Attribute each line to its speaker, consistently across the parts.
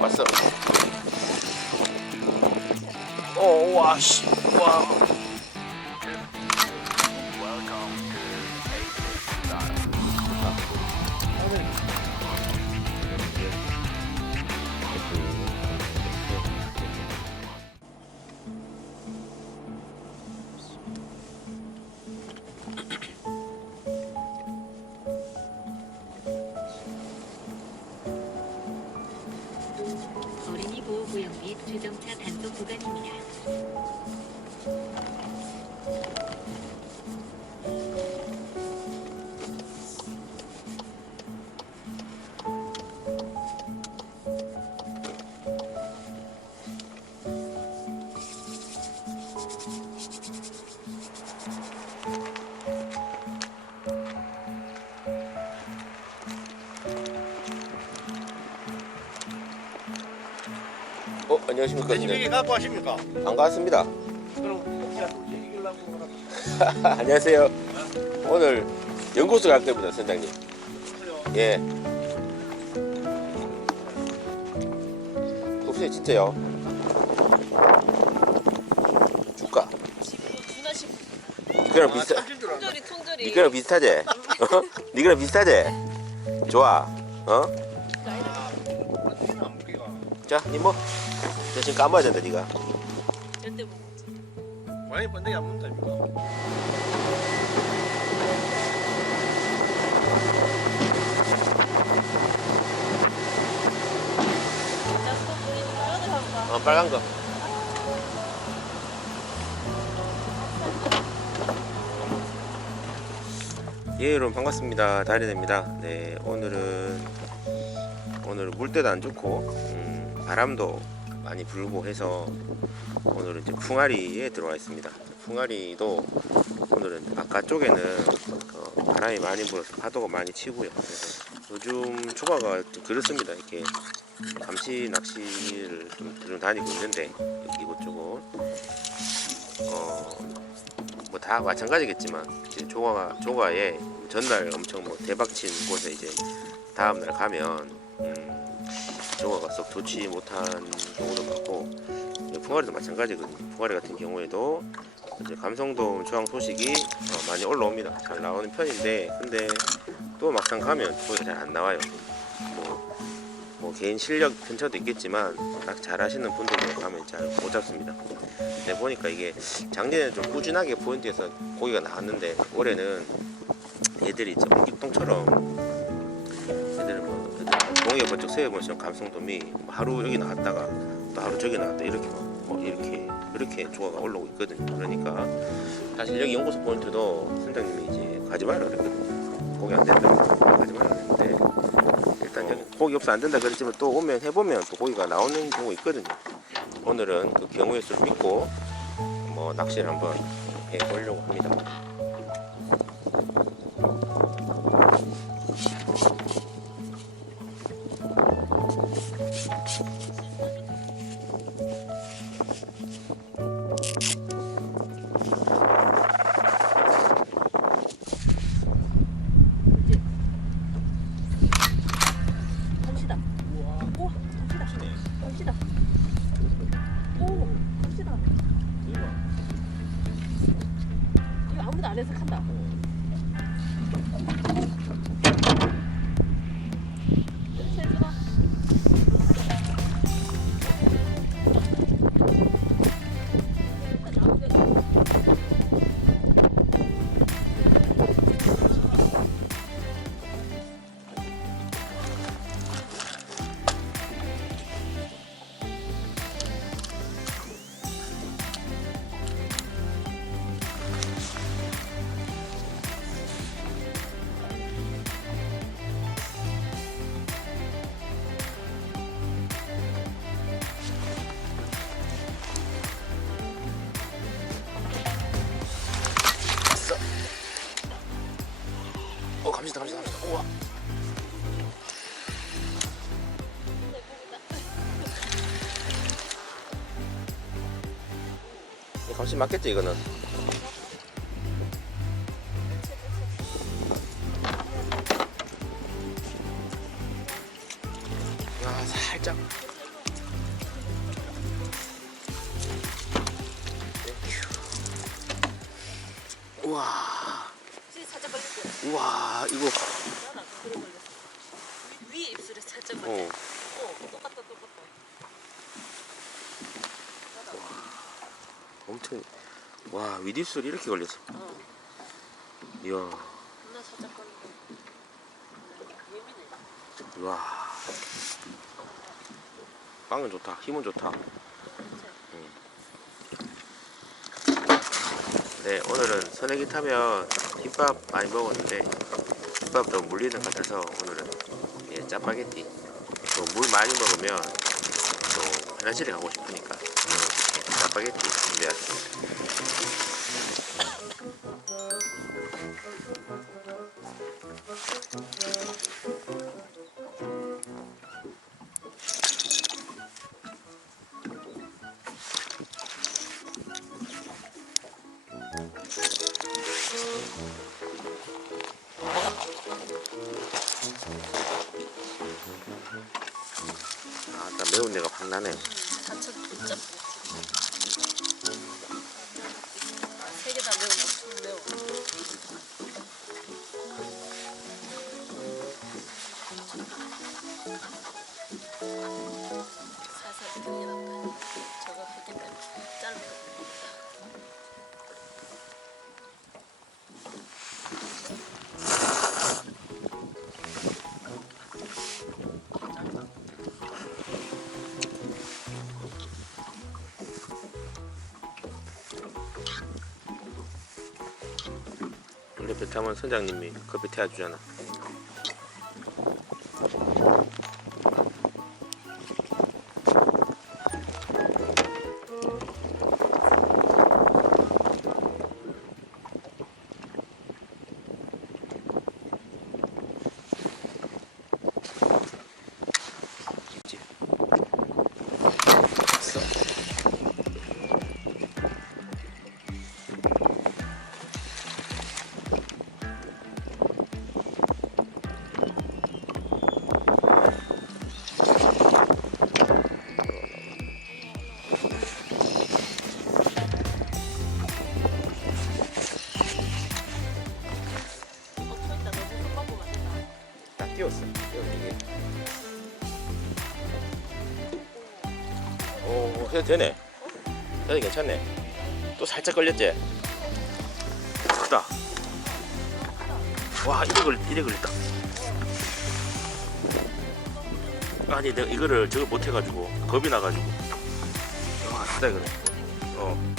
Speaker 1: 왔어. 어, 와, 씨, 와. 안녕하십니까.
Speaker 2: 이게 갖고 하십니까?
Speaker 1: 반갑습니다.
Speaker 2: 그럼 혹시라도 얘기하려고 하나
Speaker 1: 안녕하세요. 오늘 연구소 갈 겁니다, 선장님. 예. 없어요, 진짜요. 줄까?
Speaker 3: 준하씨
Speaker 1: 니거랑 비슷하,
Speaker 2: 참진 줄 알았네
Speaker 3: 통조리 통조리
Speaker 1: 니거랑 비슷하지? 어? 니거랑 비슷하지? 좋아. 어?
Speaker 2: 안 무기가
Speaker 1: 자, 니 뭐? 대신 까봐야 된다, 니가.
Speaker 3: 연대 먹었지
Speaker 2: 많이 번데기 안
Speaker 3: 연을 한다
Speaker 1: 어, 빨간 거. 예, 여러분 반갑습니다. 다리입니다. 네, 오늘은 오늘 물때도 안 좋고 음, 바람도 많이 불고 해서 오늘은 이제 풍아리에 들어와 있습니다. 풍아리도 오늘은 아까 쪽에는 어, 바람이 많이 불어서 파도가 많이 치고요. 요즘 초가가 좀 그렇습니다. 이렇게 감시 낚시를 좀, 좀 다니고 있는데 이곳저곳 어뭐 다 마찬가지겠지만 이제 조가가 조가에 전날 엄청 뭐 대박친 곳에 이제 다음 날 가면 음, 조가가 썩 좋지 못한 경우도 많고 풍아리도 마찬가지거든요. 풍아리 같은 경우에도 이제 감성돔 조항 소식이 어, 많이 올라옵니다. 잘 나오는 편인데 근데 또 막상 가면 조가 잘 안 나와요. 뭐 뭐 개인 실력 근처도 있겠지만 딱 잘하시는 분들이 가면 잘 못 잡습니다. 근데 보니까 이게 작년에 좀 꾸준하게 포인트에서 고기가 나왔는데 올해는 얘들이 좀뭐 동해 번쩍 세워보시면 감성돔이 뭐 하루 여기 나왔다가 또 하루 저기 나왔다 이렇게 막뭐 이렇게 이렇게 조화가 올라오고 있거든요. 그러니까 사실 여기 연구소 포인트도 선장님이 이제 가지 말라 그랬거든요. 고기 안 된다고 가지 말라 그랬는데 일단 여기 고기 없어 안 된다 그랬지만 또 오면 해보면 또 고기가 나오는 경우 있거든요. 오늘은 그 경우의 수를 믿고 뭐 낚시를 한번 해보려고 합니다.
Speaker 3: 오 감시다 이거 아무도 안 해서 간다
Speaker 1: 갑시다 갑시다 갑시다. 우와. 감시 맞겠지 이거는? 아 살짝. 네, 우와. 우와 이거.
Speaker 3: 위, 위에 입술에 살짝 걸렸어.
Speaker 1: 어
Speaker 3: 어, 똑같다 똑같다.
Speaker 1: 엄청 와 윗입술이 이렇게 걸렸어
Speaker 3: 어,
Speaker 1: 이야
Speaker 3: 나 살짝 걸렸어. 예민해.
Speaker 1: 와 빵은 좋다 힘은 좋다 네 오늘은 선행기 타면 김밥 많이 먹었는데 김밥 좀 물리는 것 같아서 오늘은 예, 짜파게티. 또 물 많이 먹으면 또 화장실에 가고 싶으니까 예, 짜파게티 준비했습니다 매운 데가 확 나네
Speaker 3: 사천 붙
Speaker 1: 타면 선장님이 커피 태워주잖아 오, 해도 되네. 해도 괜찮네. 또 살짝 걸렸지? 크다. 와, 이래 걸, 이래 걸렸다. 아니, 내가 이거를 저거 못 해가지고 겁이 나가지고. 와, 크다 이거는. 어.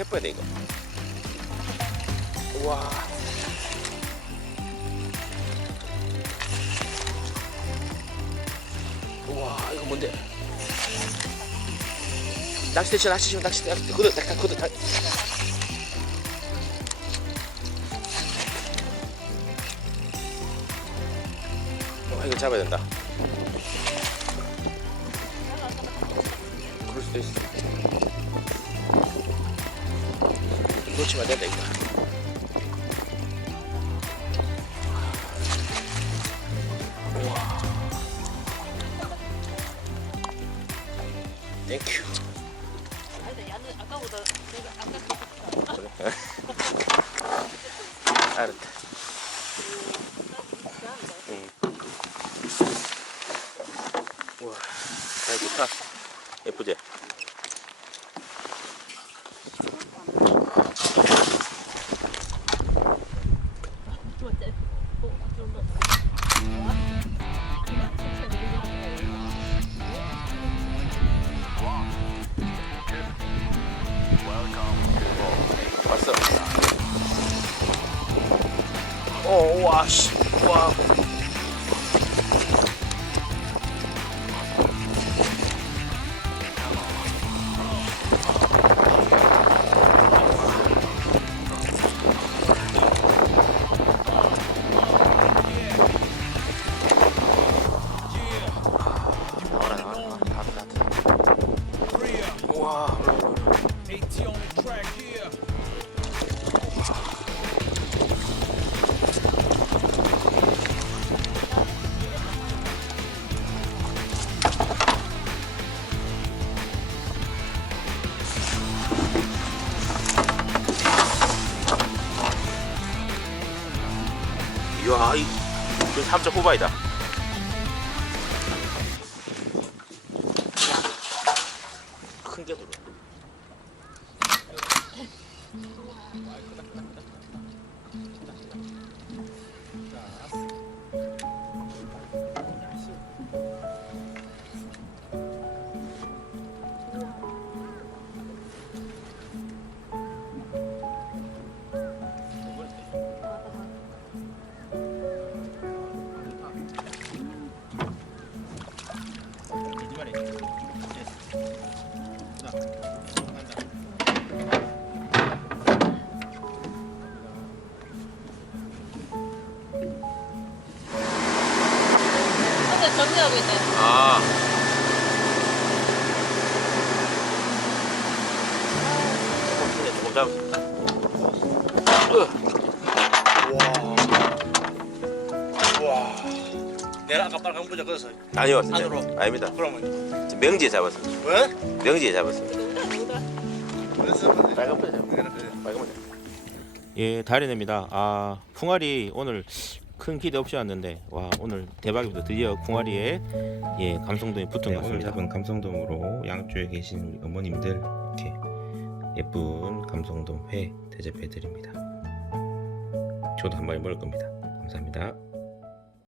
Speaker 1: 체포해야 돼 이거. 우와. 우와 이거 뭔데? 낚싯대 쳐 낚싯대 쳐 낚싯대 낚싯대 그거 딱 그거 딱. 와 이거 잡아야 된다. 그럴 수도 있어. 놓치면 안 된다 이거. 우와. 땡큐. 알았다. 응. 우와, 잘 좋다. 예쁘지?
Speaker 3: 어,
Speaker 1: 와, 씨, 와. 야, 이, 그 3점 후바이다.
Speaker 3: 정리하고 있네.
Speaker 1: 아. 조금 잡았습니다.
Speaker 2: 와. 내가 아까 빨간 부자 그래서
Speaker 1: 아니요,
Speaker 2: 안으로.
Speaker 1: 아닙니다.
Speaker 2: 그러면
Speaker 1: 명지에 잡았습니다.
Speaker 2: 왜?
Speaker 1: 명지에 잡았습니다.
Speaker 2: 그래서
Speaker 1: 빨간 부자. 빨간 부자. 예, 다리냅니다. 아, 풍알이 오늘 큰 기대 없이 왔는데 와 오늘 대박입니다. 드디어 풍알이에 예 감성돔이 붙은 것 같습니다. 오늘 잡은 감성돔으로 양쪽에 계신 우리 어머님들 이렇게 예쁜 감성돔 회 대접해 드립니다. 저도 한 마리 먹을 겁니다. 감사합니다.